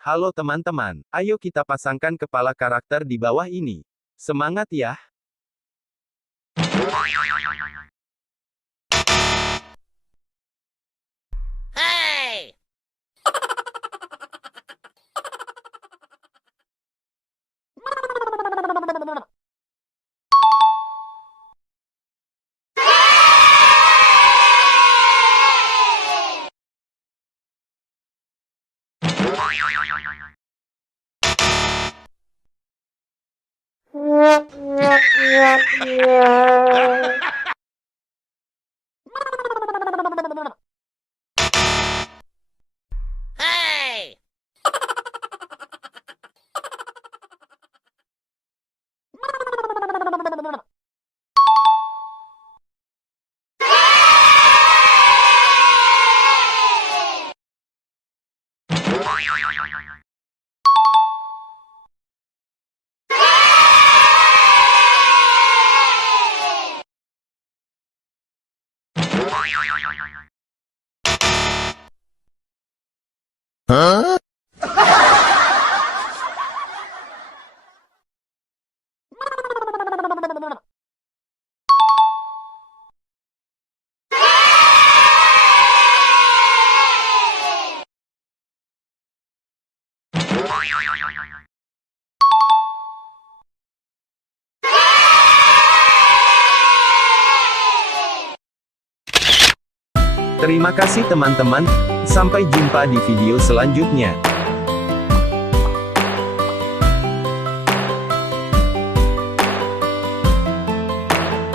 Halo teman-teman, ayo kita pasangkan kepala karakter di bawah ini. Semangat ya! Hey! Hey! Terima kasih teman-teman, sampai jumpa di video selanjutnya.